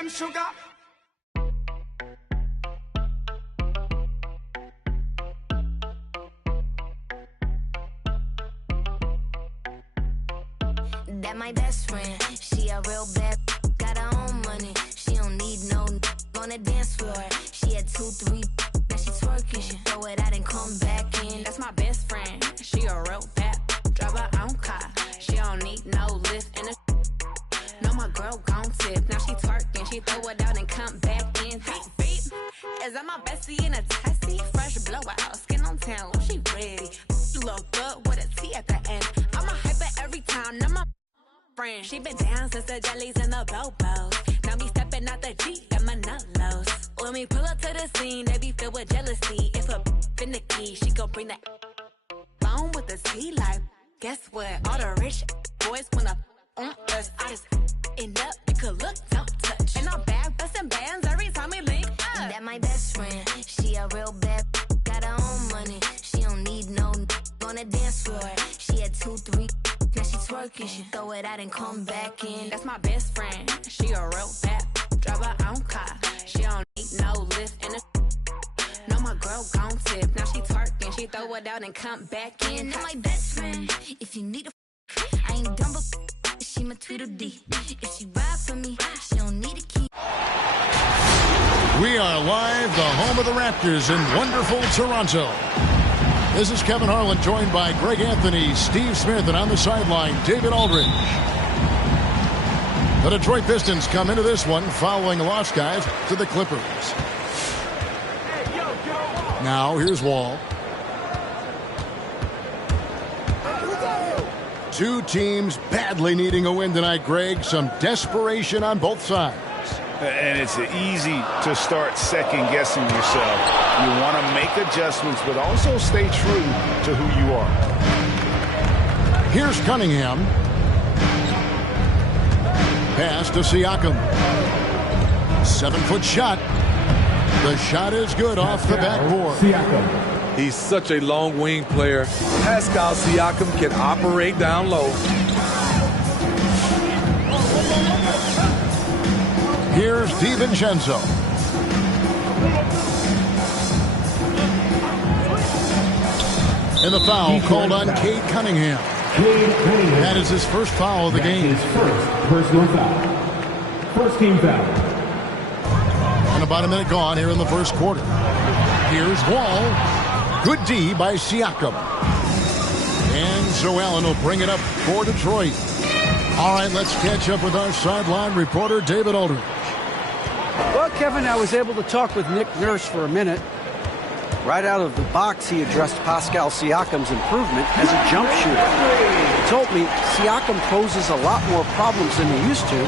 them sugar. That my best friend, she a real bad, got her own money. She don't need no on the dance floor. She had 2, 3, now she twerking. She throw it out and come back in. That's my best friend, she a real bad, drive her own car. She don't need no lift in the. No, my girl gon' tip. Now she twerking, she throw it out and come back in. Beep, beep. Is that my bestie in a testy? Fresh blowout, skin on town, she ready. You look good with a T at the end. I'm a hyper every time, now my friend. She been down since the jellies and the bobos. Now me stepping out the Jeep and my nut-lows. When we pull up to the scene, they be filled with jealousy. If a finicky, she gon' bring that phone with the T like. Guess what? All the rich boys wanna on us. I just end up, you could look, don't touch. And I'm back busting bands every time we link up. That my best friend, she a real bad, got her own money. She don't need no on the dance floor. She had 2, 3, now she twerking. She throw it out and come back in. That's my best friend, she a real bad, drive her own car. She don't need no lift in the. No, my girl gon' tip. Now she twerking, she throw it out and come back in. That my best friend, if you need a I ain't dumb but she my Tweedledee. If she ride for me, she don't need a key. We are live, the home of the Raptors in wonderful Toronto. This is Kevin Harlan, joined by Greg Anthony, Steve Smith, and on the sideline, David Aldridge. The Detroit Pistons come into this one following a loss, guys, to the Clippers. Now, here's Wall. Two teams badly needing a win tonight, Greg. Some desperation on both sides. And it's easy to start second-guessing yourself. You want to make adjustments, but also stay true to who you are. Here's Cunningham. Pass to Siakam. 7-foot shot. The shot is good off the backboard. Siakam. He's such a long wing player. Pascal Siakam can operate down low. Here's DiVincenzo. And the foul called on Cade Cunningham. That is his first foul of the game. His first personal foul. First team foul. And about a minute gone here in the first quarter. Here's Wall. Good D by Siakam. And Joe Allen will bring it up for Detroit. All right, let's catch up with our sideline reporter, David Aldridge. Well, Kevin, I was able to talk with Nick Nurse for a minute. Right out of the box, he addressed Pascal Siakam's improvement as a jump shooter. He told me Siakam poses a lot more problems than he used to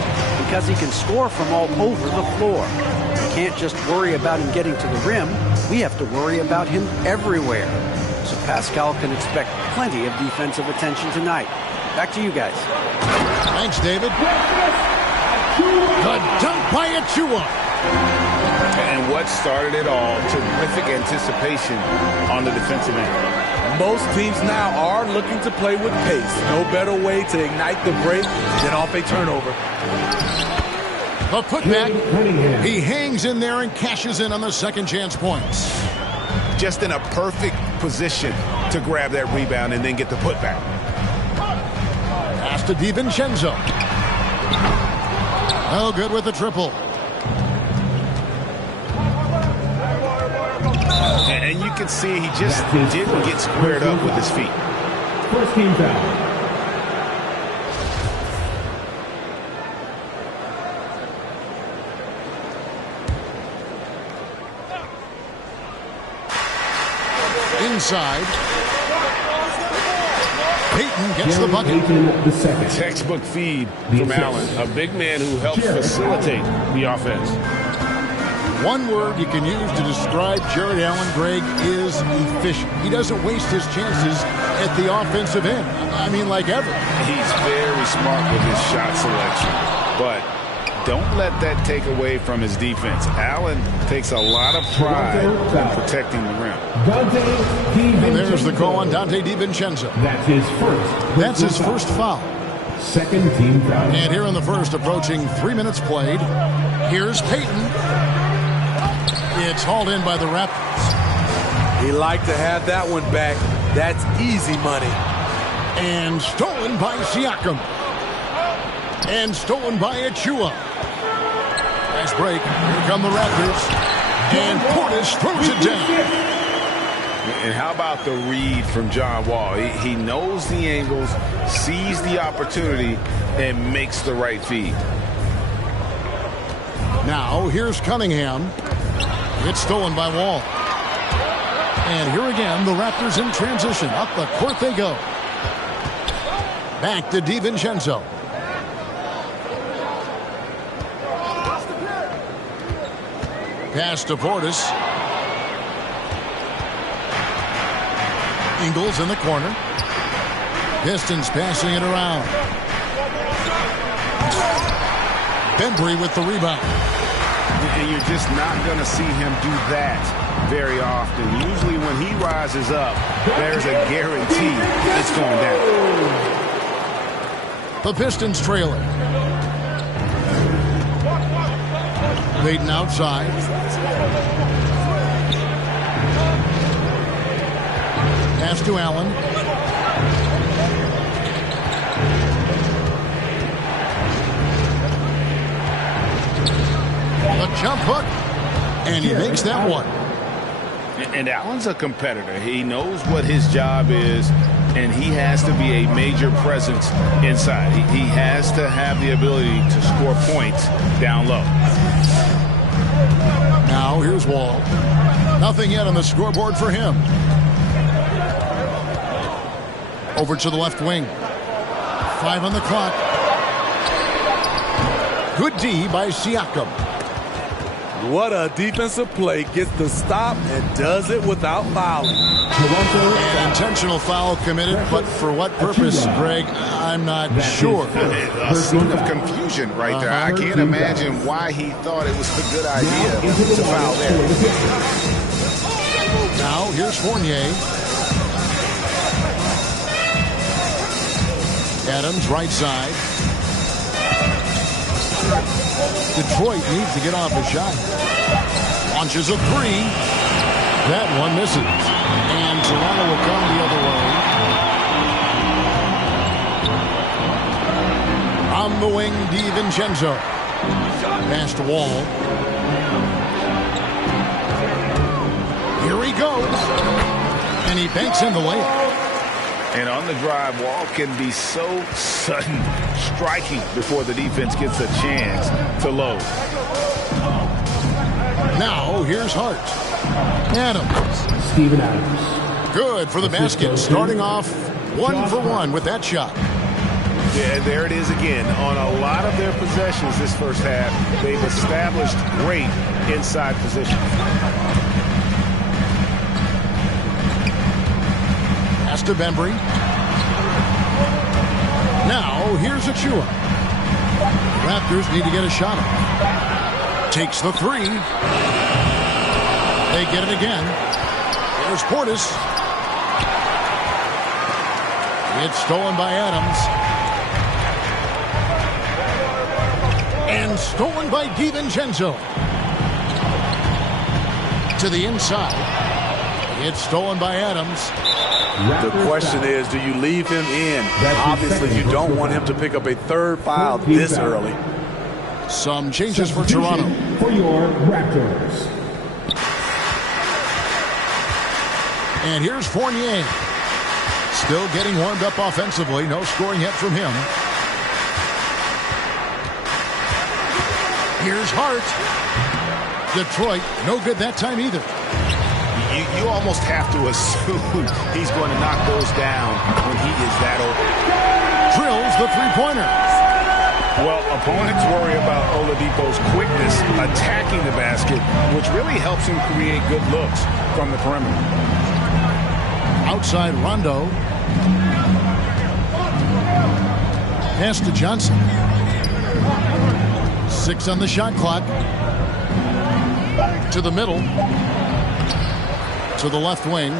because he can score from all over the floor. We can't just worry about him getting to the rim. We have to worry about him everywhere. So Pascal can expect plenty of defensive attention tonight. Back to you guys. Thanks, David. The dunk by Achua. And what started it all, terrific anticipation on the defensive end. Most teams now are looking to play with pace. No better way to ignite the break than off a turnover. A putback. He hangs in there and cashes in on the second chance points. Just in a perfect position to grab that rebound and then get the putback. Pass to DiVincenzo. Oh, good with the triple. And you can see he just didn't get squared up with his feet. First team foul. Inside. Payton gets the bucket. Textbook feed from Allen, a big man who helps facilitate the offense. One word you can use to describe Jared Allen, Greg, is efficient. He doesn't waste his chances at the offensive end. I mean, like ever. He's very smart with his shot selection, but don't let that take away from his defense. Allen takes a lot of pride in protecting the rim. And there's the call on Dante DiVincenzo. That's his first. That's his first foul. Second team foul. And here in the first, approaching 3 minutes played. Here's Payton. It's hauled in by the Raptors. He liked to have that one back. That's easy money. And stolen by Siakam. And stolen by Achua. Nice break. Here come the Raptors. And Portis throws it down. And how about the read from John Wall? He knows the angles, sees the opportunity, and makes the right feed. Now, here's Cunningham. It's stolen by Wall. And here again, the Raptors in transition. Up the court they go. Back to DiVincenzo. Pass to Portis. Ingles in the corner. Pistons passing it around. Bembry with the rebound. And you're just not going to see him do that very often. Usually when he rises up, there's a guarantee it's going down. The Pistons trailing. Payton outside. Pass to Allen. A jump hook. And he makes that one. And Allen's a competitor. He knows what his job is, and he has to be a major presence inside. He has to have the ability to score points down low. Now here's Wall. Nothing yet on the scoreboard for him. Over to the left wing. 5 on the clock. Good D by Siakam. What a defensive play. Gets the stop and does it without fouling. An intentional foul committed, but for what purpose, Greg, I'm not sure. A scene of confusion right there. I can't imagine why he thought it was a good idea to foul there. Now here's Fournier. Adams right side. Detroit needs to get off a shot. Launches a three. That one misses. And Toronto will come the other way. On the wing, DiVincenzo. Pass to Wall. Here he goes. And he banks in the layup. And on the drive, Wall can be so sudden, striking before the defense gets a chance to load. Now, here's Hart. Adams. Steven Adams. Good for the basket. Starting off 1 for 1 with that shot. Yeah, there it is again. On a lot of their possessions this first half, they've established great inside position. Pass to Bembry. Now, here's Achua. Raptors need to get a shot up. Takes the three. They get it again. Here's Portis. It's stolen by Adams. And stolen by DiVincenzo. To the inside. It's stolen by Adams. The question is, do you leave him in? Obviously, you don't want him to pick up a third foul this early. Some changes for Toronto. For your Raptors. And here's Fournier. Still getting warmed up offensively. No scoring yet from him. Here's Hart. Detroit, no good that time either. You almost have to assume he's going to knock those down when he is that open. Drills the three-pointer. Well, opponents worry about Oladipo's quickness attacking the basket, which really helps him create good looks from the perimeter. Outside Rondo. Pass to Johnson. 6 on the shot clock. To the middle. To the left wing.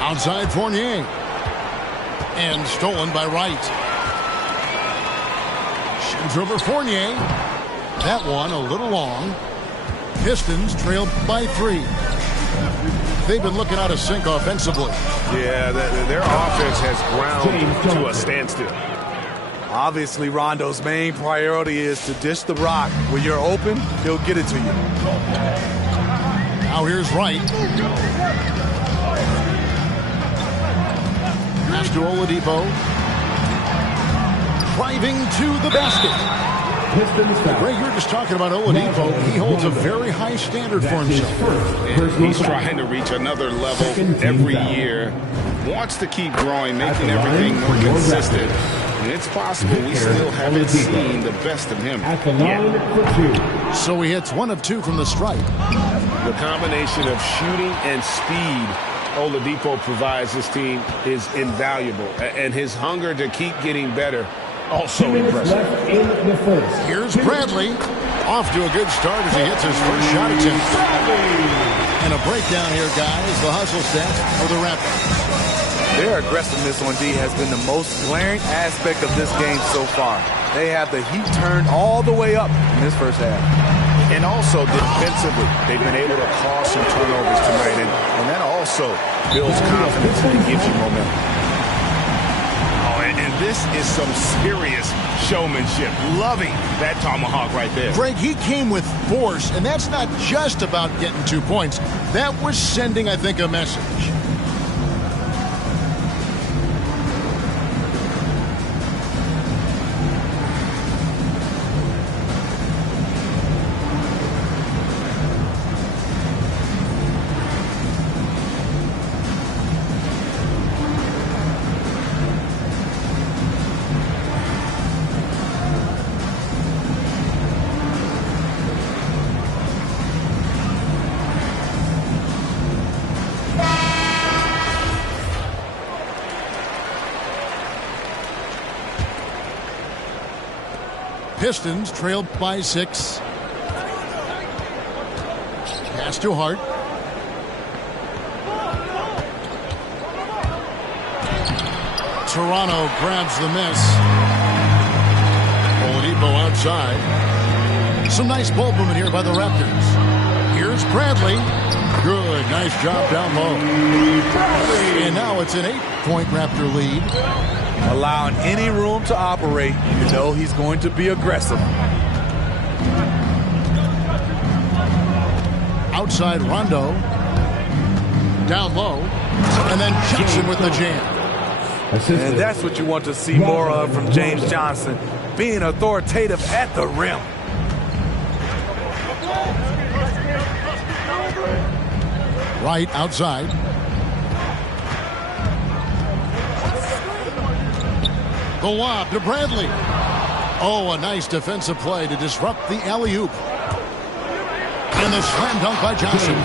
Outside Fournier. And stolen by Wright. Adams over Fournier. That one a little long. Pistons trailed by 3. They've been looking out of sync offensively. Yeah, their offense has ground to a standstill. Obviously, Rondo's main priority is to dish the rock. When you're open, he'll get it to you. Now here's Wright. Pass to Oladipo. Driving to the basket. Greg, you're just talking about Oladipo. He holds a very high standard for himself. He's trying to reach another level every year. Wants to keep growing, making everything more consistent. And it's possible we still haven't seen the best of him yet. So he hits 1 of 2 from the stripe. The combination of shooting and speed Oladipo provides his team is invaluable. And his hunger to keep getting better, also impressive. Here's Bradley. Off to a good start as he hits his first shot attempt. And a breakdown here, guys. The hustle stats for the Raptors. Their aggressiveness on D has been the most glaring aspect of this game so far. They have the heat turned all the way up in this first half. And also defensively, they've been able to cause some turnovers tonight. And that also builds confidence and gives you momentum. And this is some serious showmanship. Loving that tomahawk right there. Greg, he came with force, and that's not just about getting 2 points. That was sending, I think, a message. Pistons trailed by 6. Pass to Hart. Toronto grabs the miss. Oladipo outside. Some nice ball movement here by the Raptors. Here's Bradley. Good, nice job down low. And now it's an 8-point Raptor lead. Allowing any room to operate, you know he's going to be aggressive. Outside Rondo. Down low. And then Johnson with the jam. And that's what you want to see more of from James Johnson, being authoritative at the rim. Right outside. The lob to Bradley. Oh, a nice defensive play to disrupt the alley-oop. And the slam dunk by Johnson.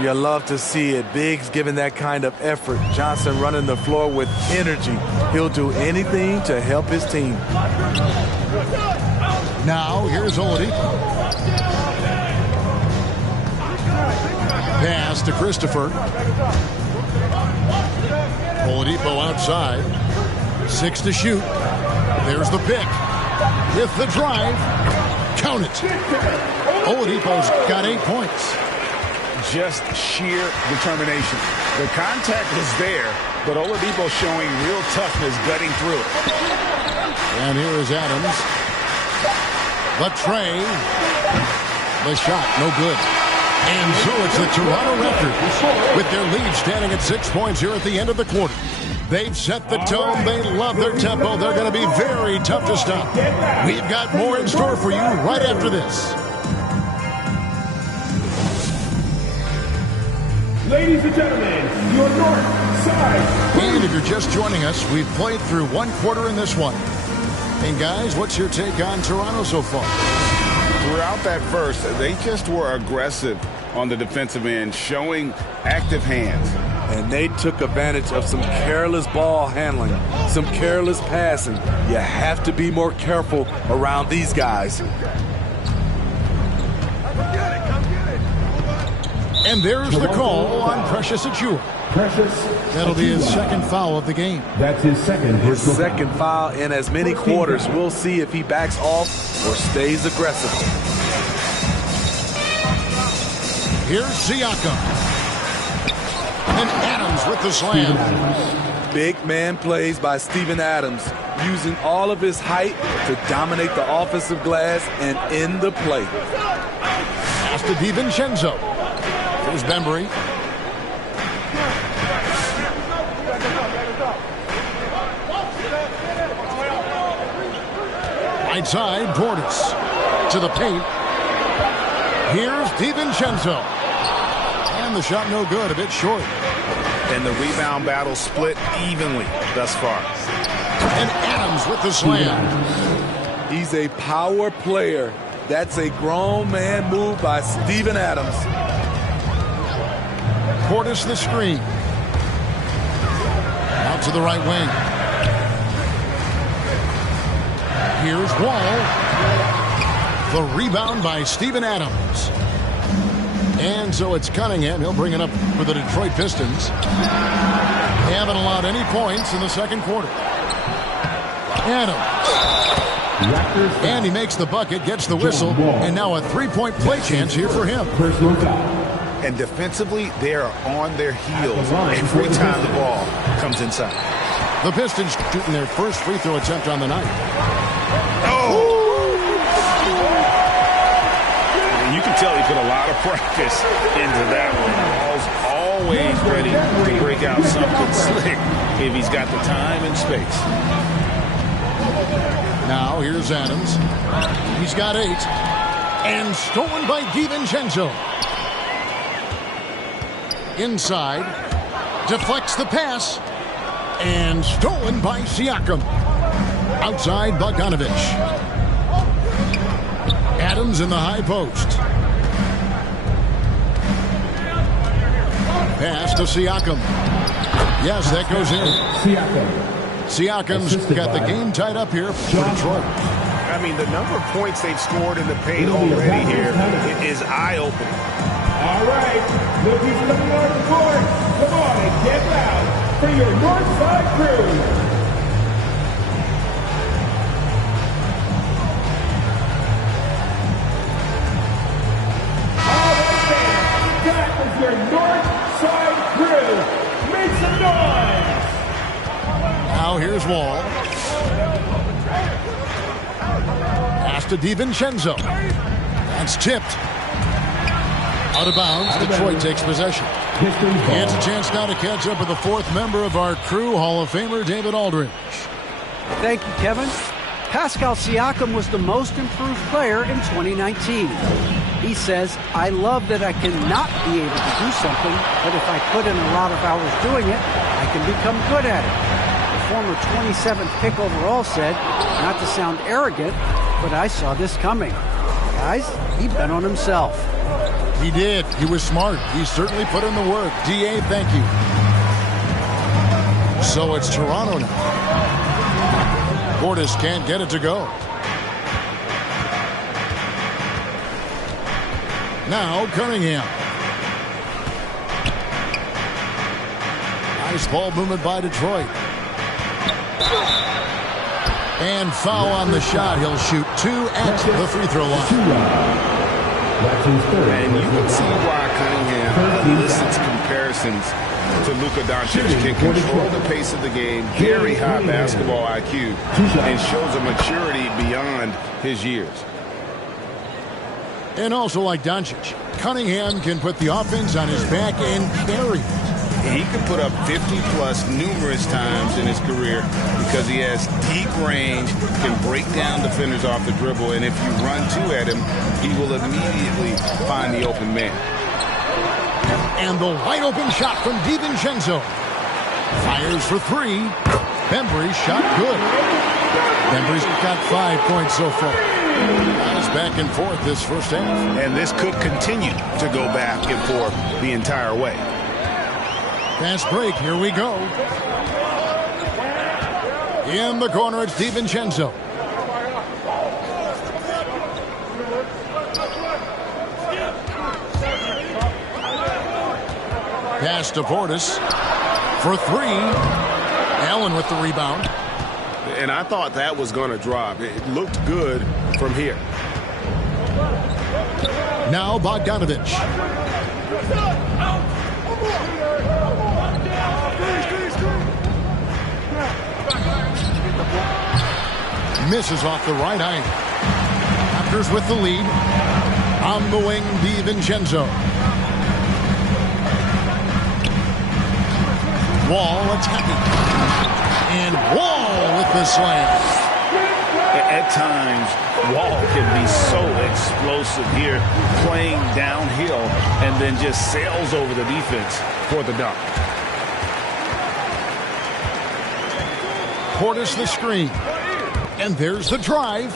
You love to see it. Biggs giving that kind of effort. Johnson running the floor with energy. He'll do anything to help his team. Now, here's Oladipo. Pass to Christopher. Oladipo outside. 6 to shoot. There's the pick. With the drive. Count it. Oladipo's got 8 points. Just sheer determination. The contact was there, but Oladipo showing real toughness gutting through it. And here is Adams. The tray. The shot, no good. And so it's the Toronto Raptors with their lead standing at 6 points here at the end of the quarter. They've set the tone. They love their tempo. They're going to be very tough to stop. We've got more in store for you right after this. Ladies and gentlemen, your north side. And if you're just joining us, we've played through 1 quarter in this one. And guys, what's your take on Toronto so far? Throughout that first, they just were aggressive on the defensive end, showing active hands. And they took advantage of some careless ball handling, some careless passing. You have to be more careful around these guys. And there's the call on Precious Achiuwa. That'll be his second foul of the game. That's his second. His second foul in as many quarters. We'll see if he backs off or stays aggressive. Here's Siakam. And Adams with the slam. Big man plays by Steven Adams, using all of his height to dominate the offensive glass and end the play. Pass to DiVincenzo. Here's Bembry. Right side, Portis to the paint. Here's DiVincenzo. And the shot no good, a bit short. And the rebound battle split evenly thus far. And Adams with the slam. He's a power player. That's a grown man move by Steven Adams. Portis the screen. Out to the right wing. Here's Wall. The rebound by Steven Adams. And so it's Cunningham. He'll bring it up for the Detroit Pistons. They haven't allowed any points in the second quarter. Adams. And he makes the bucket, gets the whistle, and now a three-point play chance here for him. And defensively, they are on their heels every time the ball comes inside. The Pistons shooting their first free throw attempt on the night. Oh! And you can tell he put a lot of practice into that one. Ball's always ready to break out something slick if he's got the time and space. Now here's Adams. He's got 8. And stolen by DiVincenzo. Inside. Deflects the pass. And stolen by Siakam. Outside Bogdanovich. Adams in the high post. Pass to Siakam. Yes, that goes in. Siakam's got the game tied up here for Detroit. I mean, the number of points they've scored in the paint already here is eye-opening. All right, looking for the North Court. Come on and get loud for your North Side crew. All right, fans, that was your North Side crew. Make some noise. Now here's Wall. Pass to DiVincenzo. That's tipped. Out of bounds. Detroit takes possession. It's a chance now to catch up with the fourth member of our crew, Hall of Famer David Aldridge. Thank you, Kevin. Pascal Siakam was the most improved player in 2019. He says, I love that I cannot be able to do something, but if I put in a lot of hours doing it, I can become good at it. The former 27th pick overall said, not to sound arrogant, but I saw this coming. Guys, he bet on himself. He did. He was smart. He certainly put in the work. DA, thank you. So it's Toronto now. Portis can't get it to go. Now Cunningham. Nice ball movement by Detroit. And foul on the shot. He'll shoot 2 at the free throw line. And you can see why Cunningham elicits comparisons to Luka Doncic. Can control the pace of the game, very high basketball IQ, and shows a maturity beyond his years. And also like Doncic, Cunningham can put the offense on his back and carry. He can put up 50-plus numerous times in his career because he has deep range, can break down defenders off the dribble, and if you run 2 at him, he will immediately find the open man. And the wide-open shot from DiVincenzo. Fires for 3. Bembry's shot good. Bembry's got 5 points so far. It's back and forth this first half. And this could continue to go back and forth the entire way. Fast break, here we go. In the corner, it's DiVincenzo. Pass to Portis for three. Allen with the rebound. And I thought that was going to drop. It looked good from here. Now Bogdanovich. Misses off the right eye. Raptors with the lead. On the wing, DiVincenzo. Wall attacking. And Wall with the slam. At times, Wall can be so explosive here, playing downhill, and then just sails over the defense for the dunk. Portis the screen. And there's the drive.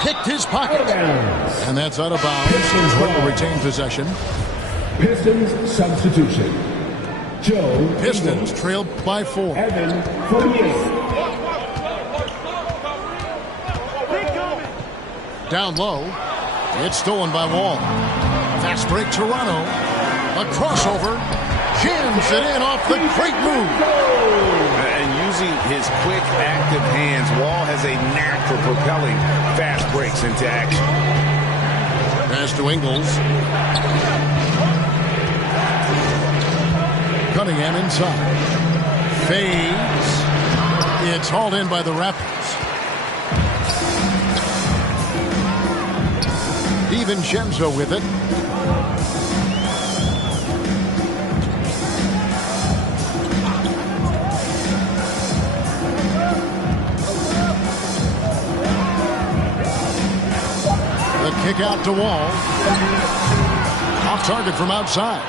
Picked his pocket. And that's out of bounds. Pistons will retain possession. Pistons substitution. Joe Pistons trailed by 4. Evan Fournier. Down low. It's stolen by Wall. Fast break Toronto. A crossover. Jams it in off the great move. And using his quick, active hands, Wall has a knack for propelling fast breaks into action. Pass to Ingles. Cunningham inside. Fades. It's hauled in by the Raptors. DiVincenzo with it. The kick out to Wall. Off target from outside.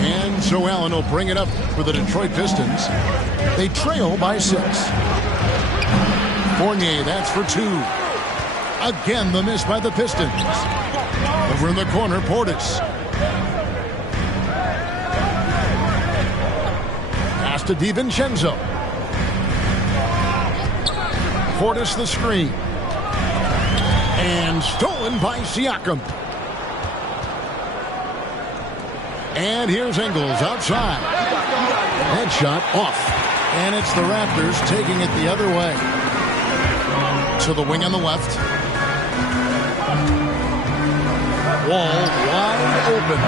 And so Allen will bring it up for the Detroit Pistons. They trail by 6. Fournier, that's for 2. Again, the miss by the Pistons. Over in the corner, Portis. Pass to DiVincenzo. Portis the screen. And stolen by Siakam. And here's Ingles outside. Headshot off. And it's the Raptors taking it the other way. To the wing on the left. Wall wide open.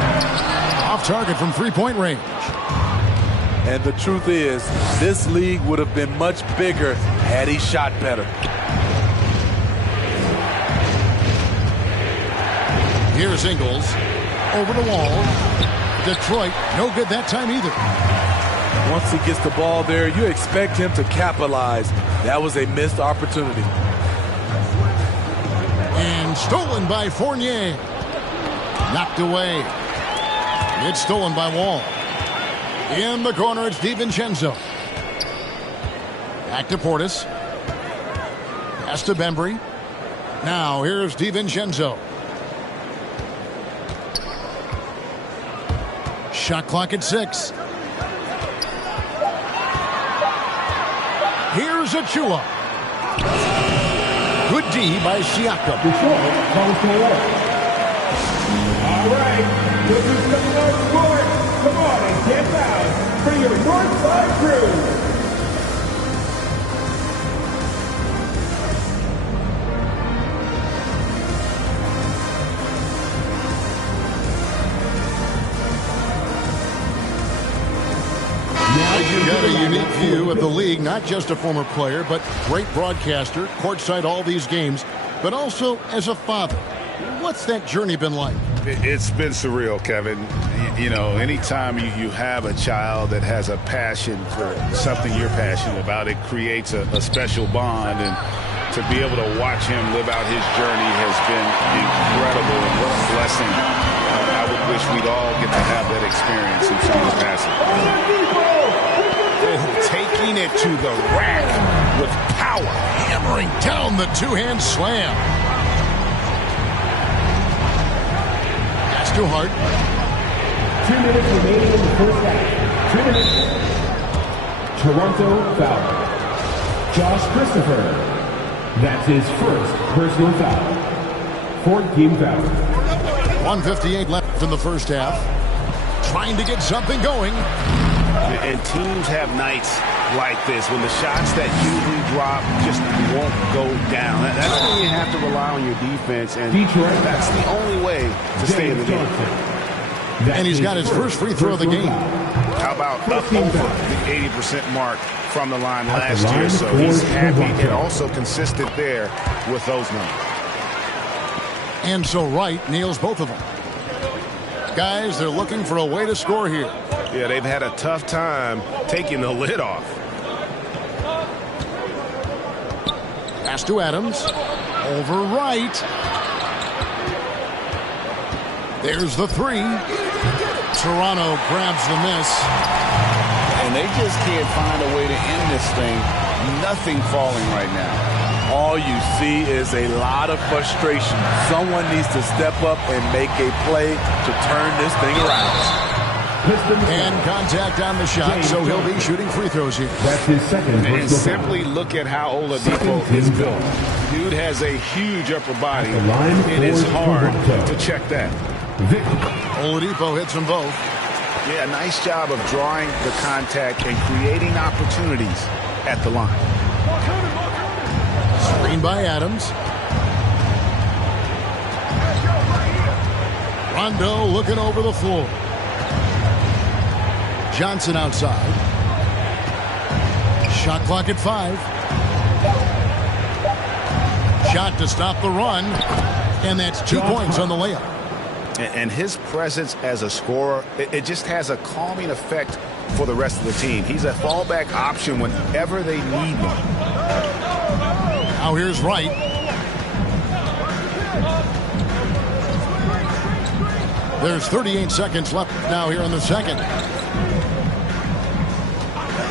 Off target from three-point range. And the truth is, this league would have been much bigger had he shot better. Here's Ingles. Over to Wall. Detroit, no good that time either. Once he gets the ball there, you expect him to capitalize. That was a missed opportunity. And stolen by Fournier. Knocked away. It's stolen by Wall. In the corner, it's DiVincenzo. Back to Portis. Pass to Bembry. Now, here's DiVincenzo. Shot clock at 6. Here's Achua. Good D by Siakam. All right, this is the North Court. Come on and get out for your North Side crew. You got a unique view of the league, not just a former player, but great broadcaster, courtside all these games, but also as a father. What's that journey been like? It's been surreal, Kevin. You know, anytime you have a child that has a passion for something you're passionate about, it creates a special bond. And to be able to watch him live out his journey has been incredible. And what a blessing. I would wish we'd all get to have that experience in some capacity. Taking it to the rack with power. Hammering down the two-hand slam. That's too hard. 2 minutes remaining in the first half. 2 minutes. Toronto foul. Josh Christopher. That's his first personal foul. 4 team foul. 1:58 left in the first half. trying to get something going. And teams have nights like this when the shots that usually drop just won't go down. That's when you have to rely on your defense, and that's the only way to stay in the game. And he's got his first free throw of the game. How about up over the 80% mark from the line last year? So he's happy and also consistent there with those numbers. And so Wright nails both of them. Guys, they're looking for a way to score here. Yeah, they've had a tough time taking the lid off. Pass to Adams. Over Wright. There's the three. Toronto grabs the miss. And they just can't find a way to end this thing. Nothing falling right now. All you see is a lot of frustration. Someone needs to step up and make a play to turn this thing around. And contact on the shot, so he'll be shooting free throws here. That's his second. And simply look at how Oladipo is built. Dude has a huge upper body. It is hard to check that. Oladipo hits them both. Yeah, nice job of drawing the contact and creating opportunities at the line. Screen by Adams. Rondo looking over the floor. Johnson outside. Shot clock at 5. Shot to stop the run. And that's 2 points on the layup. And his presence as a scorer, it just has a calming effect for the rest of the team. He's a fallback option whenever they need one. Now here's Wright. There's 38 seconds left now here in the second.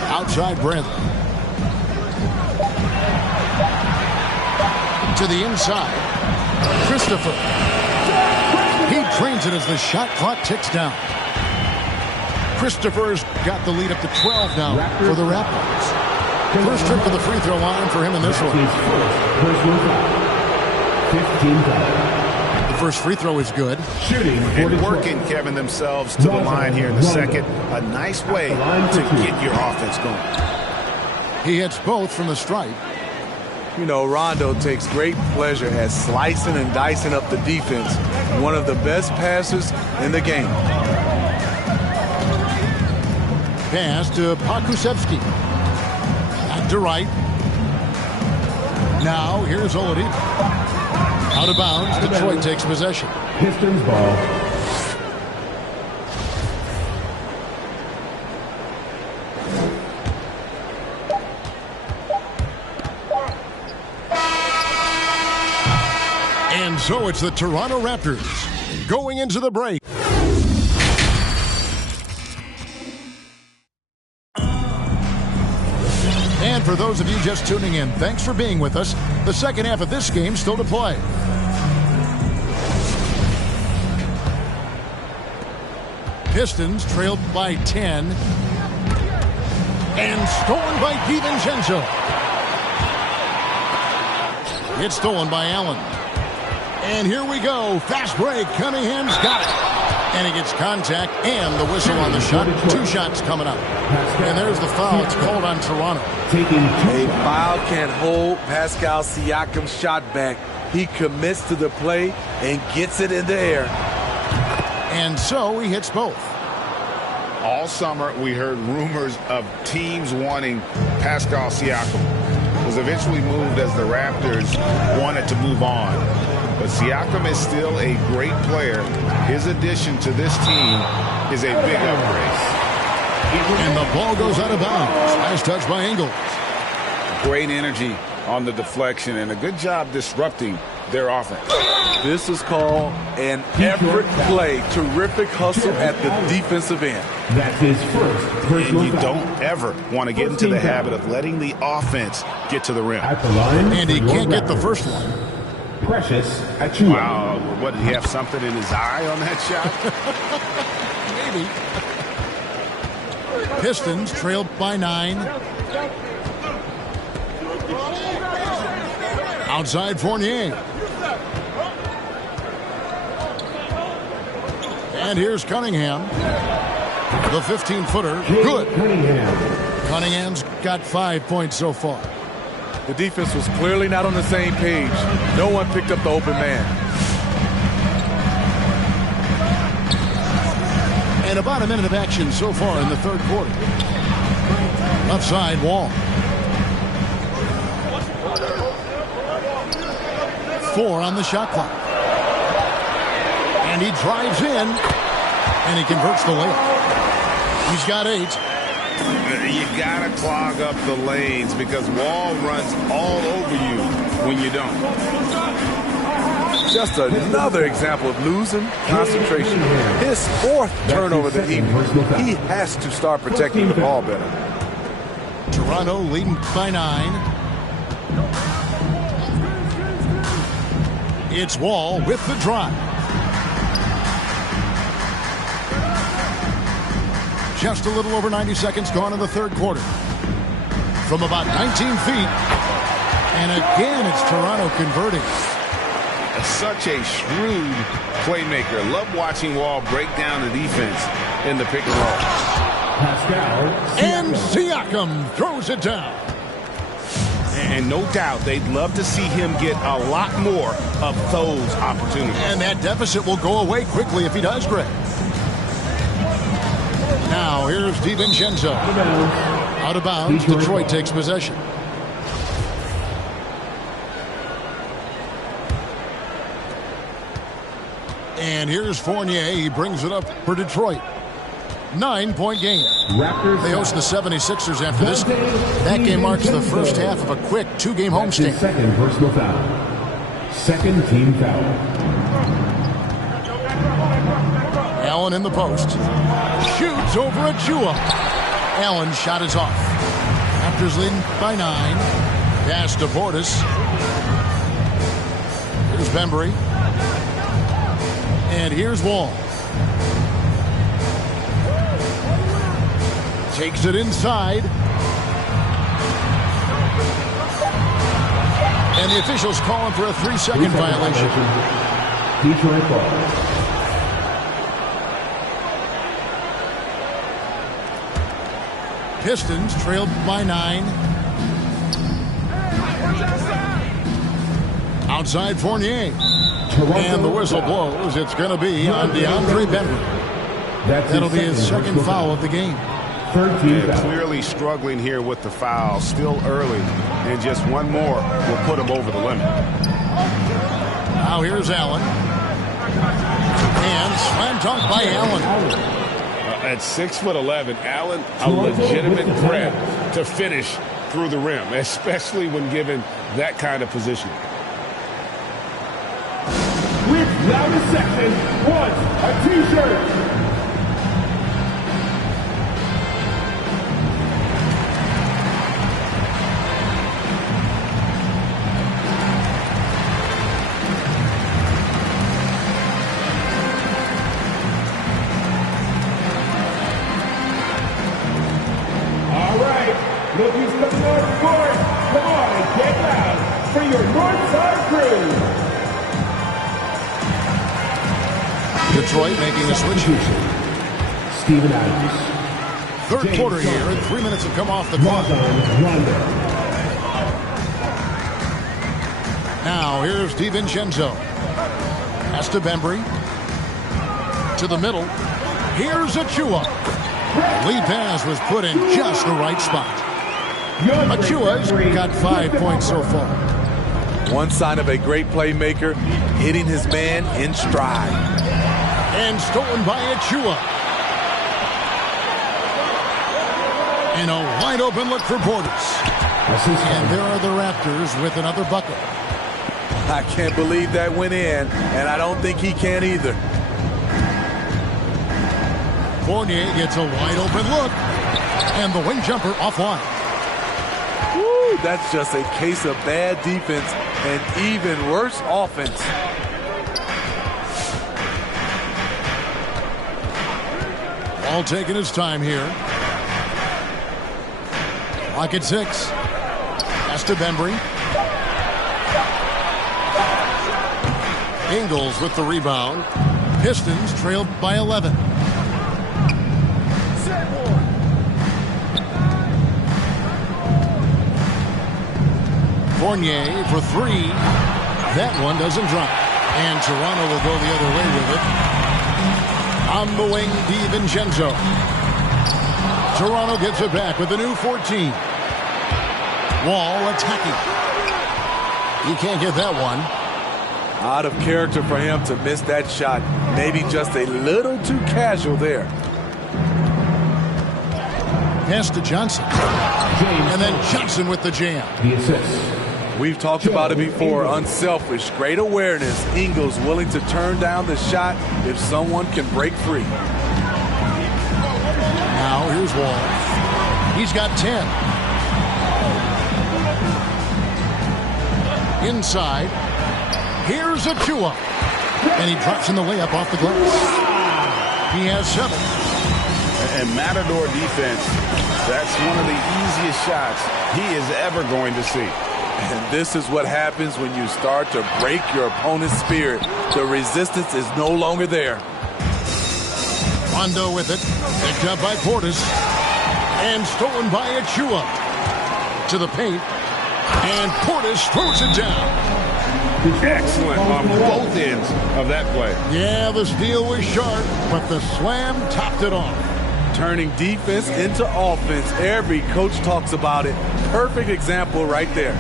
Outside Bradley. To the inside. Christopher. He trains it as the shot clock ticks down. Christopher's got the lead up to 12 now for the Raptors. First trip to the free throw line for him in this one. The first free throw is good. And working, Kevin, themselves to the line here in the second. A nice way to get your offense going. He hits both from the stripe. You know, Rondo takes great pleasure at slicing and dicing up the defense. One of the best passers in the game. Pass to Pokusevski. Back to Wright. Now here's Oladipo. Out of bounds. Detroit takes possession. Pistons ball. And so it's the Toronto Raptors going into the break. And for those of you just tuning in, thanks for being with us. The second half of this game still to play. Pistons trailed by 10. And stolen by DiVincenzo. It's stolen by Allen. And here we go. Fast break. Cunningham's got it. And he gets contact and the whistle on the shot. 2 shots coming up. And there's the foul. It's called on Toronto. A foul can't hold Pascal Siakam's shot back. He commits to the play and gets it in the air. And so he hits both. All summer, we heard rumors of teams wanting Pascal Siakam. Was eventually moved as the Raptors wanted to move on. But Siakam is still a great player. His addition to this team is a big upgrade. And the ball goes out of bounds. Nice touch by Ingles. Great energy on the deflection and a good job disrupting their offense. This is called an effort play. Terrific hustle at the defensive end. That's his first personal And you foul. don't ever want to get into the habit of letting the offense get to the rim. At the line, And he for can't get the Raptors. first one. Precious Achiuwa. Wow, what, did he have something in his eye on that shot? Maybe. Pistons trailed by 9. Outside Fournier. And here's Cunningham. The 15-footer. Good. Cunningham's got 5 points so far. The defense was clearly not on the same page. No one picked up the open man. And about a minute of action so far in the third quarter. Left side, Wall. 4 on the shot clock. And he drives in, and he converts the layup. He's got 8. You got to clog up the lanes because Wall runs all over you when you don't. Just another example of losing concentration. His 4th turnover of the evening. He has to start protecting the ball better. Toronto leading by 9. It's Wall with the drive. Just a little over 90 seconds gone in the third quarter. From about 19 feet. And again, it's Toronto converting. Such a shrewd playmaker. Love watching Wall break down the defense in the pick and roll. And Siakam throws it down. And no doubt they'd love to see him get a lot more of those opportunities. And that deficit will go away quickly if he does, Greg. Now here's DiVincenzo. Out of bounds. Detroit takes possession. And here's Fournier. He brings it up for Detroit. 9-point game. They host the 76ers after this. That game marks the first half of a quick 2-game homestand. Second personal foul. Second team foul. Allen in the post. Shoots over Achua. Allen's shot is off. Raptors leading by 9. Pass to Portis. Here's Bembry. And here's Wall. Takes it inside. And the officials calling for a 3-second violation. Detroit ball. Pistons trailed by 9. Outside Fournier. And the whistle blows. It's going to be on DeAndre Benvenuti. That'll be his second foul of the game. Clearly struggling here with the foul. Still early. And just one more will put him over the limit. Now here's Allen. And slam dunk by Allen. At 6'11", Allen, a legitimate threat to finish through the rim, especially when given that kind of position. With loudest section, wants a t-shirt. Look who's coming on board. Come on and get loud for your Northside crew. Detroit making a switch. Steven Adams. Third quarter here, and 3 minutes have come off the clock. Now here's DiVincenzo. Pass to Bembry. To the middle. Here's Achua. Lead pass was put in just the right spot. Achua's got 5 points so far. One sign of a great playmaker, hitting his man in stride. And stolen by Achua. And a wide open look for Portis. And there are the Raptors with another bucket. I can't believe that went in, and I don't think he can either. Fournier gets a wide open look. And the wing jumper offline. Woo, that's just a case of bad defense and even worse offense. All taking his time here. Clock at 6. Pass to Bembry. Ingles with the rebound. Pistons trailed by 11. Fournier for three. That one doesn't drop. And Toronto will go the other way with it. On the wing, DiVincenzo. Toronto gets it back with a new 14. Wall attacking. He can't get that one. Out of character for him to miss that shot. Maybe just a little too casual there. Pass to Johnson. And then Johnson with the jam. The assist. We've talked about it before. Unselfish, great awareness. Ingles willing to turn down the shot if someone can break free. Now here's Wall. He's got 10. Inside. Here's Achua. And he drops in the layup off the glass. He has 7. And Matador defense, that's one of the easiest shots he is ever going to see. And this is what happens when you start to break your opponent's spirit. The resistance is no longer there. Rondo with it. Picked up by Portis. And stolen by Achua. To the paint. And Portis throws it down. Excellent on both ends of that play. Yeah, the steal was sharp, but the slam topped it off. Turning defense into offense. Every coach talks about it. Perfect example right there.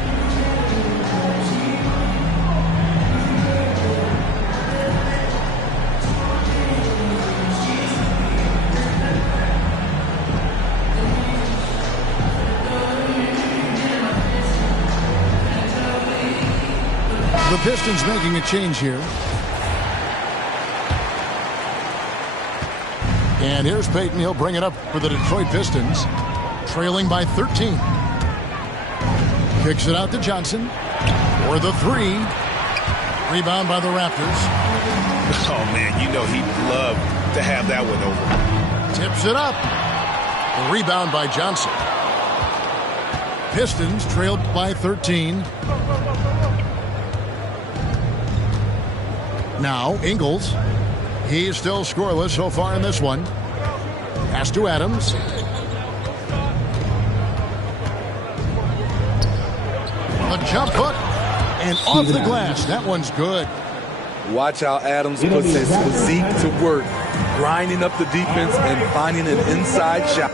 The Pistons making a change here. And here's Payton. He'll bring it up for the Detroit Pistons. Trailing by 13. Kicks it out to Johnson. For the three. Rebound by the Raptors. Oh, man, you know he'd love to have that one over. Tips it up. The rebound by Johnson. Pistons trailed by 13. Now, Ingles. He is still scoreless so far in this one. Pass to Adams. A jump hook. And off the glass. That one's good. Watch how Adams puts his physique to work. Grinding up the defense and finding an inside shot.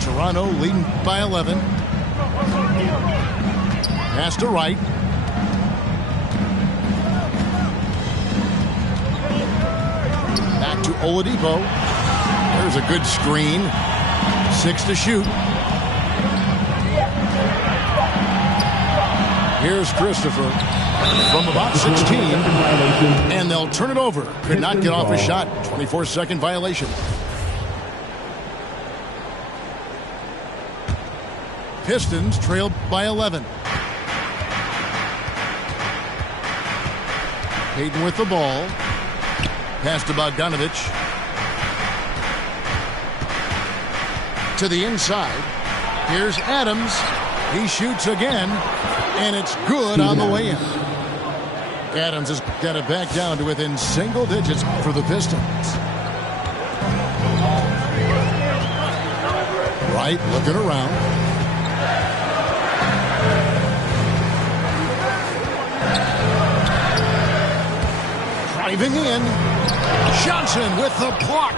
Toronto leading by 11. Pass to Wright. Back to Oladipo. There's a good screen. 6 to shoot. Here's Christopher from about 16. And they'll turn it over. Could not get off a shot. 24-second violation. Pistons trailed by 11. Payton with the ball. Pass to Bogdanovich. To the inside. Here's Adams. He shoots again. And it's good on the way in. Adams has got it back down to within single digits for the Pistons. Wright looking around. Driving in. Johnson with the block.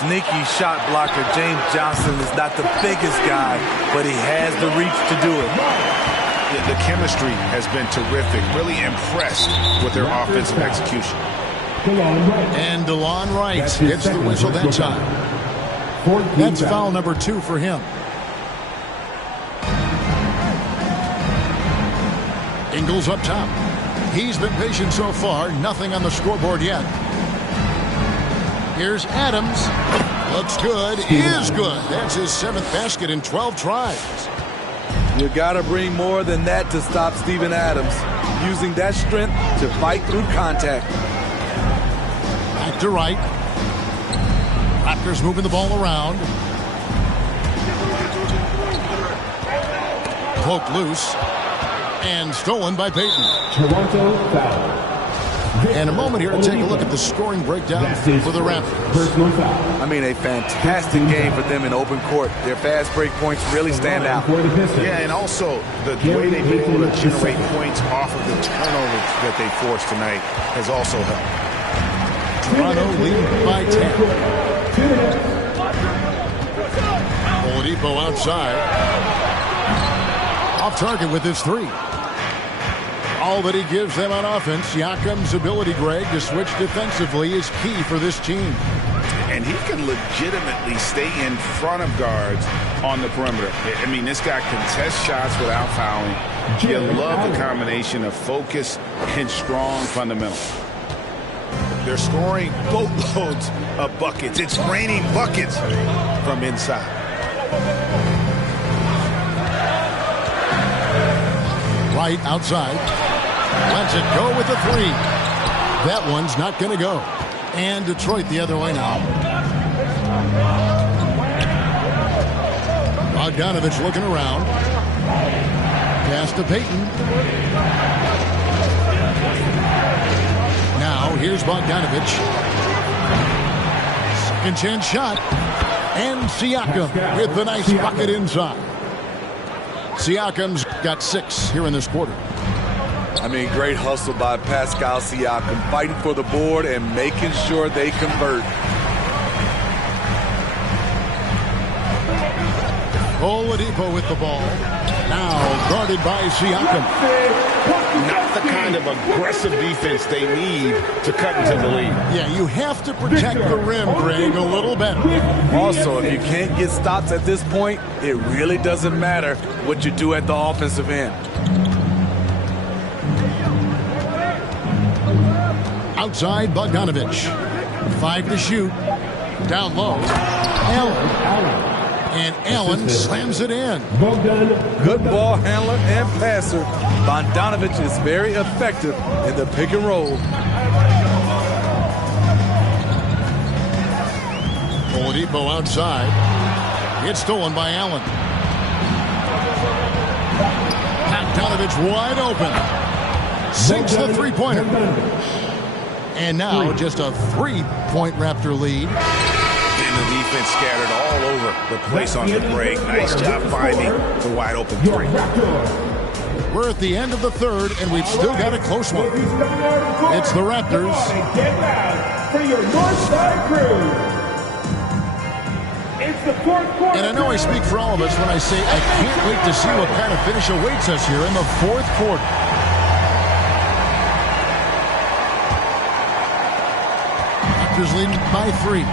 Sneaky shot blocker. James Johnson is not the biggest guy, but he has the reach to do it. The chemistry has been terrific. Really impressed with their offensive execution. And DeLon Wright gets the whistle that time. That's foul number 2 for him. Ingles up top. He's been patient so far. Nothing on the scoreboard yet. Here's Adams. Looks good. Is good. That's his 7th basket in 12 tries. You got to bring more than that to stop Steven Adams. Using that strength to fight through contact. Back to right. Raptors moving the ball around. Poked loose. And stolen by Payton. Toronto foul. And a moment here to take a look at the scoring breakdown for the Raptors. Personal foul. I mean, a fantastic game for them in open court. Their fast break points really stand out. For the Pistons. Yeah, and also the way they've been able to generate points off of the turnovers that they forced tonight has also helped. Toronto leading by 10. 2 minutes. Oladipo outside. Off target with his 3. All that he gives them on offense. Siakam's ability, Greg, to switch defensively is key for this team. And he can legitimately stay in front of guards on the perimeter. I mean, this guy contests shots without fouling. You love the combination of focus and strong fundamentals. They're scoring boatloads of buckets. It's raining buckets from inside. Right outside. Lets it go with the 3. That one's not going to go. And Detroit the other way now. Bogdanovich looking around. Pass to Payton. Now here's Bogdanovich. Second chance shot. And Siakam with the nice bucket inside. Siakam's got 6 here in this quarter. I mean, great hustle by Pascal Siakam, fighting for the board and making sure they convert. Oladipo with the ball. Now guarded by Siakam. Not the kind of aggressive defense they need to cut into the lead. Yeah, you have to protect the rim, Greg, a little better. Also, if you can't get stops at this point, it really doesn't matter what you do at the offensive end. Outside, Bogdanovich. 5 to shoot. Down low. Allen. And Allen slams it in. Good ball handler and passer. Bogdanovich is very effective in the pick and roll. Oladipo outside. It's stolen by Allen. Bogdanovich wide open. Sinks the 3-pointer. And now just a 3-point Raptor lead. And the defense scattered all over the place on the break. Nice job finding the wide open 3. We're at the end of the 3rd, and we've still got a close one. It's the Raptors. Get loud for your North Side crew. It's the 4th quarter. And I know I speak for all of us when I say I can't wait to see what kind of finish awaits us here in the 4th quarter. Raptors leading by 3.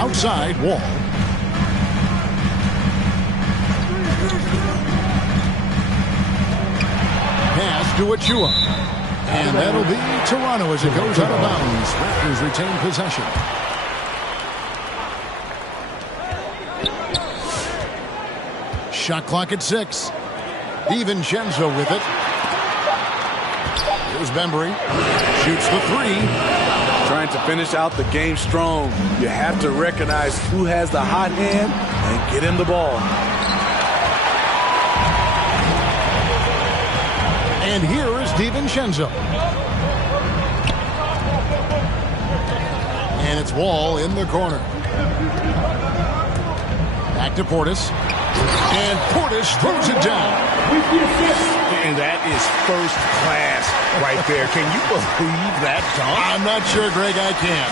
Outside, Wall. Pass to Achua. And that'll be Toronto as it goes out of bounds. Raptors retain possession. Shot clock at 6. DiVincenzo with it. Here's Bembry. Shoots the 3. Trying to finish out the game strong. You have to recognize who has the hot hand and get him the ball. And here is DiVincenzo. And it's Wall in the corner. Back to Portis. And Portis throws it down. And that is first class right there. Can you believe that dunk? I'm not sure, Greg, I can.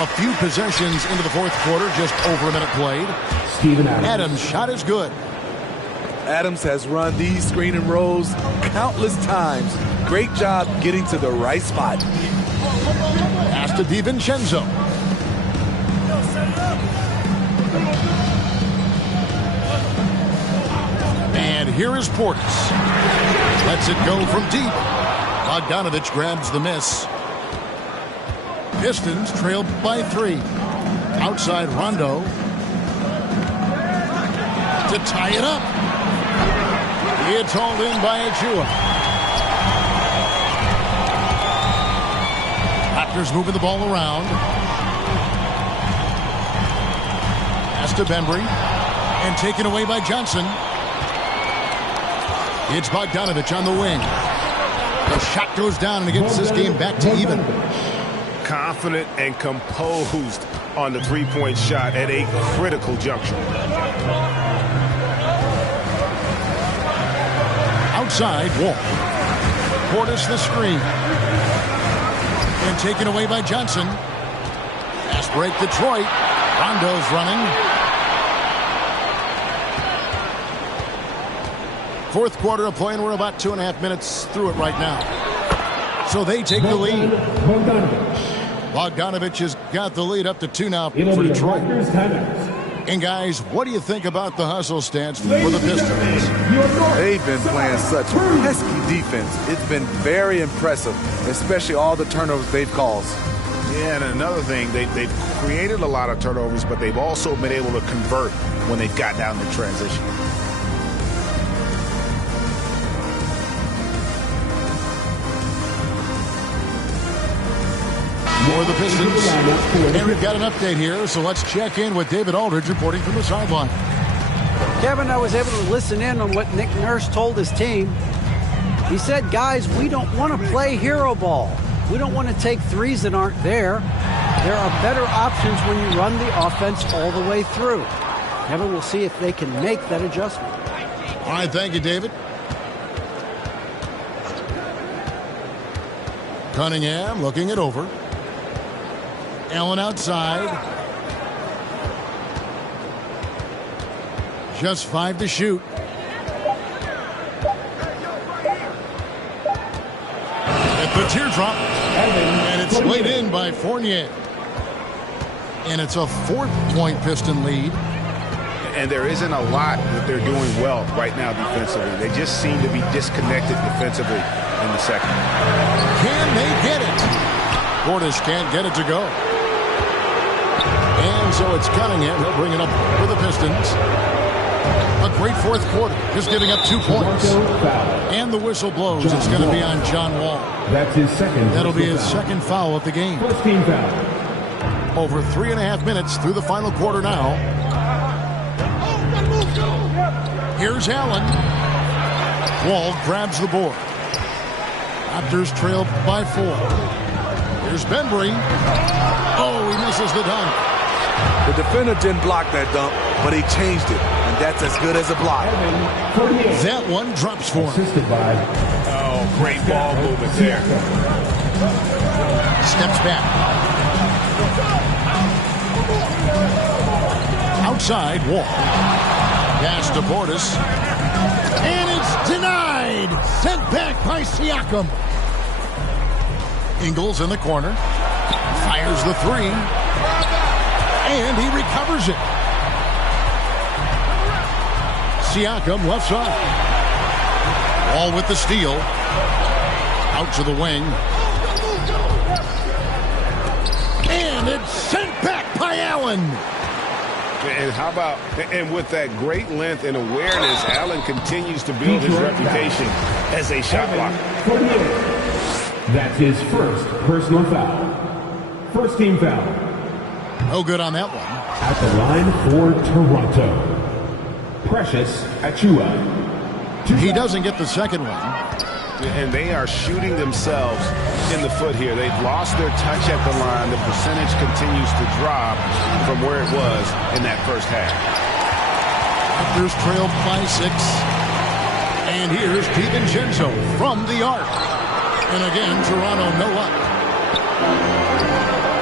A few possessions into the 4th quarter, just over a minute played. Steven Adams. Adams' shot is good. Adams has run these screen and rolls countless times. Great job getting to the right spot. Pass to DiVincenzo. here is Portis. Lets it go from deep. Bogdanovich grabs the miss. Pistons trail by 3. Outside Rondo. To tie it up. It's hauled in by Achua. Raptors moving the ball around. Pass to Bembry. And taken away by Johnson. It's Bogdanovich on the wing. The shot goes down and it gets this game back to even. Confident and composed on the three-point shot at a critical juncture. Outside, Wall. Portis the screen. And taken away by Johnson. Fast break Detroit. Rondo's running. Fourth quarter of play, and we're about 2.5 minutes through it right now. So they take the lead. Bogdanovich has got the lead up to 2 now for Detroit. And guys, what do you think about the hustle stance for the Pistons? They've been playing such pesky defense. It's been very impressive, especially all the turnovers they've caused. Yeah, and another thing, they've created a lot of turnovers, but they've also been able to convert when they've got down to transition. For the Pistons. And we've got an update here, so let's check in with David Aldridge reporting from the sideline. Kevin, I was able to listen in on what Nick Nurse told his team. He said, guys, we don't want to play hero ball. We don't want to take threes that aren't there. There are better options when you run the offense all the way through. Kevin, we'll see if they can make that adjustment. All right, thank you, David. Cunningham looking it over. Allen outside. Just 5 to shoot. At the teardrop. And it's laid in by Fournier. And it's a 4-point Piston lead. And there isn't a lot that they're doing well right now defensively. They just seem to be disconnected defensively in the second. Can they get it? Portis can't get it to go. And so it's Cunningham. He'll bring it up for the Pistons. A great fourth quarter. Just giving up 2 points. And the whistle blows. It's going to be on John Wall. That's his second. That'll be his second foul of the game. First team foul. Over 3.5 minutes through the final quarter now. Here's Allen. Wall grabs the board. Raptors trail by 4. Here's Bembry. Oh, he misses the dunk. The defender didn't block that dunk, but he changed it, and that's as good as a block. That one drops for him. Assisted by. Oh, great ball movement there. Steps back. Outside, Wall. Pass to Portis. And it's denied. Sent back by Siakam. Ingles in the corner. Fires the 3. And he recovers it. Siakam left side. Wall with the steal. Out to the wing. And it's sent back by Allen. And how about, and with that great length and awareness, Allen continues to build his reputation as a shot blocker. That's his first personal foul. First team foul. No good on that one. At the line for Toronto, Precious Achua. He doesn't get the second one. And they are shooting themselves in the foot here. They've lost their touch at the line. The percentage continues to drop from where it was in that first half. Raptors trail by 6. And here's DiVincenzo from the arc. And again, Toronto no luck.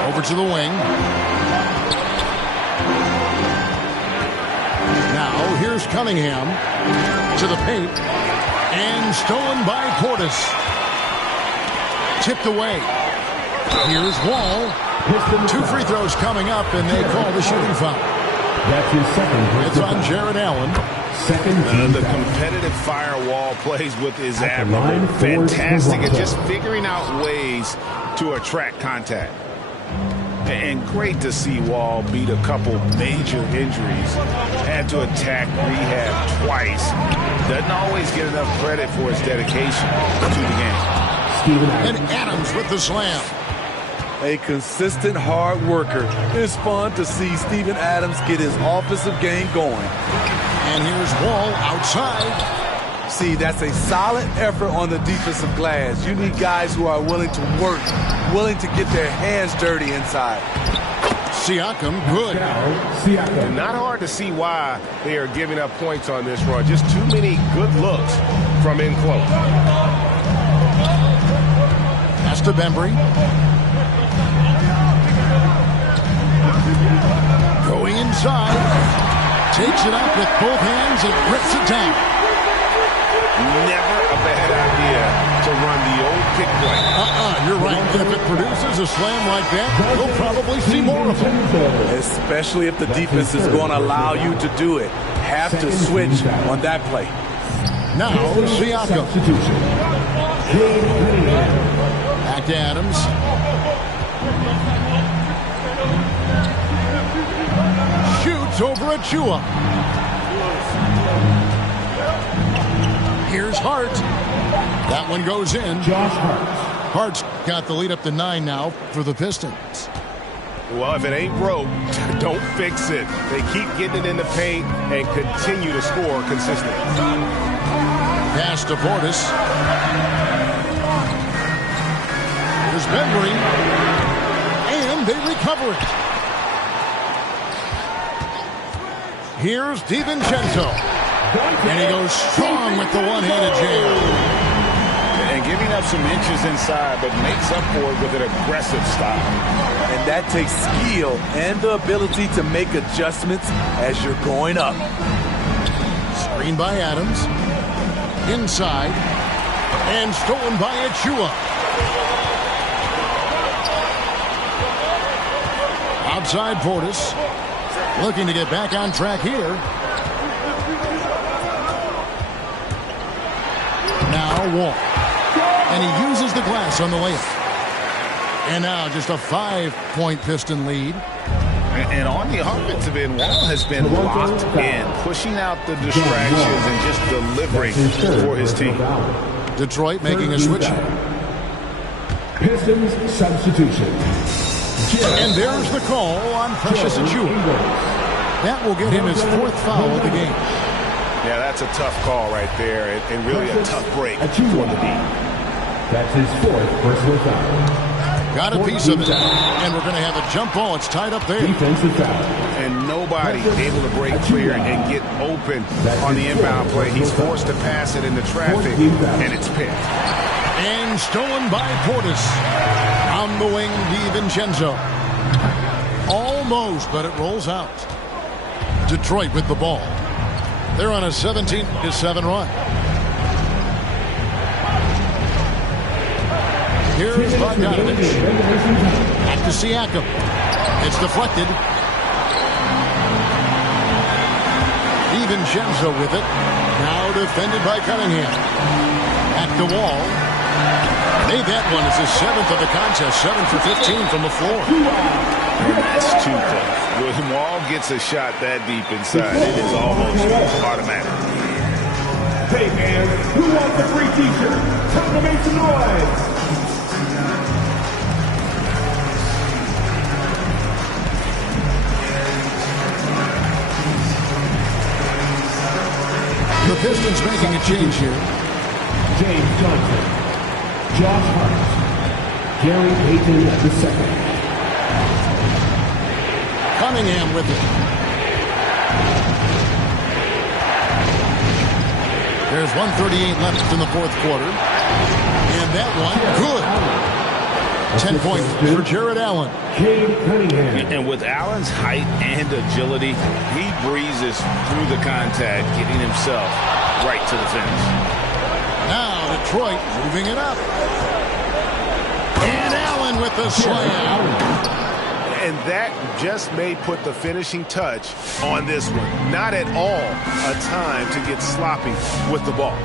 Over to the wing. Now here's Cunningham to the paint. And stolen by Portis. Tipped away. Here's Wall. 2 free throws coming up, and they call the shooting foul. That's his second. It's on Jared Allen. The competitive firewall plays with is admirable. Fantastic at just figuring out ways to attract contact. And great to see Wall beat a couple major injuries. Had to attack rehab twice. Doesn't always get enough credit for his dedication to the game. And Adams with the slam. A consistent hard worker. It's fun to see Steven Adams get his offensive game going. And here's Wall outside. See, that's a solid effort on the defensive glass. You need guys who are willing to work, willing to get their hands dirty inside. Siakam, good. And not hard to see why they are giving up points on this run. Just too many good looks from in close. Pass to Bembry. Going inside. Takes it up with both hands and rips it down. Never a bad idea to run the old pick play. You're right. If it produces a slam like that, we'll probably see more of it. Especially if the defense is going to allow you to do it. Have to switch on that play. Now, Siakam. Back to Adams. Shoots over Achua. Here's Hart. That one goes in. Josh Hart. Hart's got the lead up to 9 now for the Pistons. Well, if it ain't broke, don't fix it. They keep getting it in the paint and continue to score consistently. Pass to Portis. Here's Bembry. And they recover it. Here's DiVincenzo. And he goes strong with the one-handed jam. And giving up some inches inside, but makes up for it with an aggressive style. And that takes skill and the ability to make adjustments as you're going up. Screen by Adams. Inside. And stolen by Achua. Outside Portis. Looking to get back on track here. Now Wall. And he uses the glass on the layup. And now just a 5-point Piston lead. And on the offensive end, Wall has been locked in, pushing out the distractions and just delivering for his team. Detroit making a switch. Pistons substitution. And there's the call on Precious Achua. That will get him his 4th foul of the game. Yeah, that's a tough call right there, and really a tough break for the D. That's his 4th personal foul. Got a piece of it, and we're going to have a jump ball. It's tied up there. Defensive foul. And nobody able to break clear and get open on the inbound play. He's forced to pass it into traffic, and it's picked. And stolen by Portis. On the wing, DiVincenzo. Almost, but it rolls out. Detroit with the ball. They're on a 17-7 run. Here's Bogdanovich. Back to Siakam. It's deflected. DiVincenzo with it. Now defended by Cunningham. Back to Wall. Made that one. It's his 7th of the contest. 7 for 15 from the floor. And that's too tough. When Wall gets a shot that deep inside, it is almost automatic. Hey, man, who wants a free t-shirt? Time to make some noise. The Pistons making a change here. James Johnson, Josh Hart, Gary Payton II. Cunningham with it. There's 1:38 left in the 4th quarter. And that one, good. 10 points for Jared Allen. And with Allen's height and agility, he breezes through the contact, getting himself right to the finish. Now Detroit moving it up. And Allen with the slam. And that just may put the finishing touch on this one. Not at all a time to get sloppy with the ball.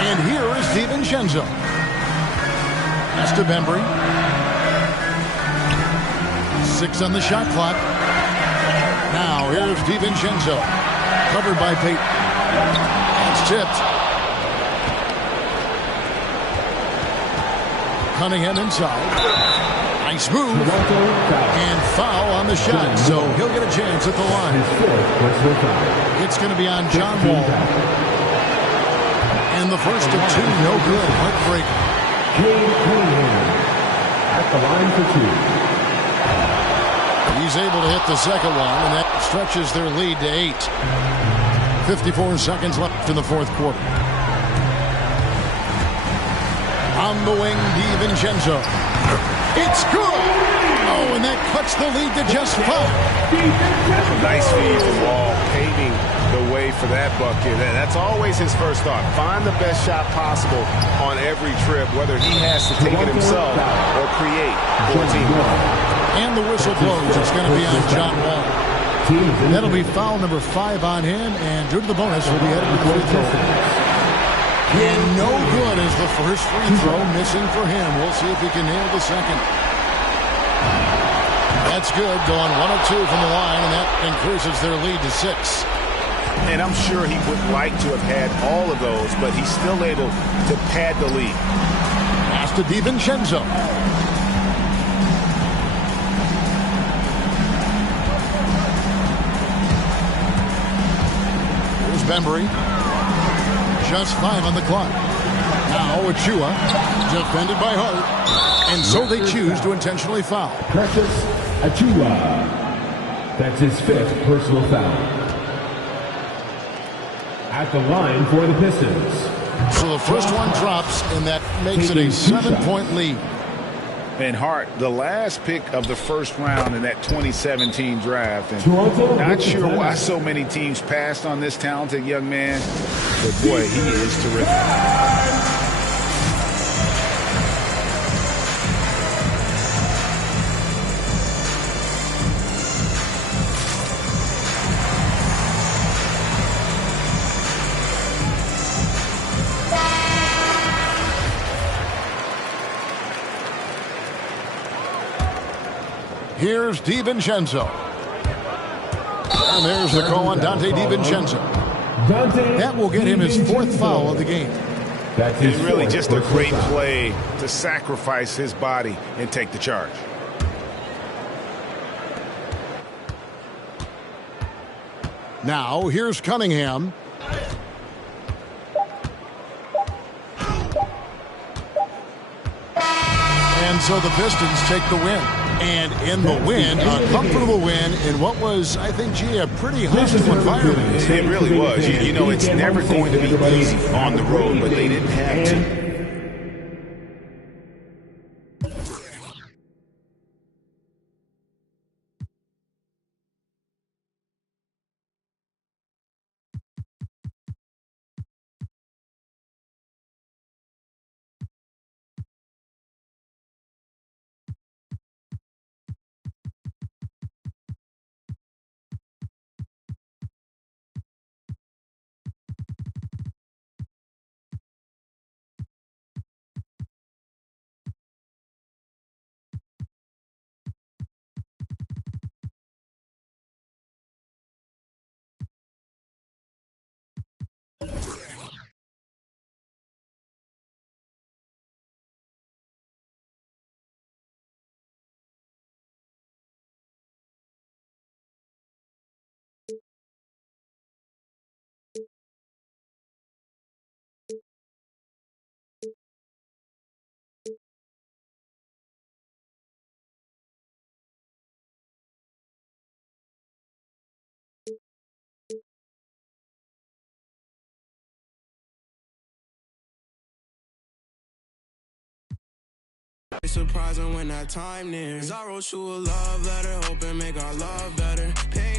And here is DiVincenzo. Pass to Bembry. 6 on the shot clock. Now here's DiVincenzo. Covered by Payton. It's tipped. Cunningham inside. Nice move. And foul on the shot. So he'll get a chance at the line. It's going to be on John Wall. And the first of 2, no good. Heartbreaker. Cunningham at the line for 2. He's able to hit the second one, and that stretches their lead to 8. 54 seconds left in the fourth quarter. On the wing, DiVincenzo. It's good! Oh, and that cuts the lead to just 5. Nice feed from Wall, paving the way for that bucket. That's always his first thought. Find the best shot possible on every trip, whether he has to take it himself or create for a team. And the whistle blows. It's going to be on John Wall. That'll be foul number 5 on him, and due to the bonus, will be headed to the free throw. And no good is the first free throw missing for him. We'll see if he can nail the second. That's good, going 1 of 2 from the line, and that increases their lead to 6. And I'm sure he would like to have had all of those, but he's still able to pad the lead. Pass to DiVincenzo. Here's Bembry. Just 5 on the clock. Now Achua, defended by Hart, and so they choose to intentionally foul. Precious Achua. That's his 5th personal foul. At the line for the Pistons. So the first one drops, and that makes it a 7-point lead. And Hart, the last pick of the first round in that 2017 draft. And not sure why so many teams passed on this talented young man, but boy, he is terrific. Here's DiVincenzo. And there's the call on Donte DiVincenzo. That will get him his 4th foul of the game. It's really just a great play to sacrifice his body and take the charge. Now, here's Cunningham. And so the Pistons take the win. And in the win, a comfortable win in what was, I think, a pretty hostile environment. It really was. You know, it's never going to be easy on the road, but they didn't have to. It's surprising when that time near. I wrote you a love letter, hoping make our love better. Pain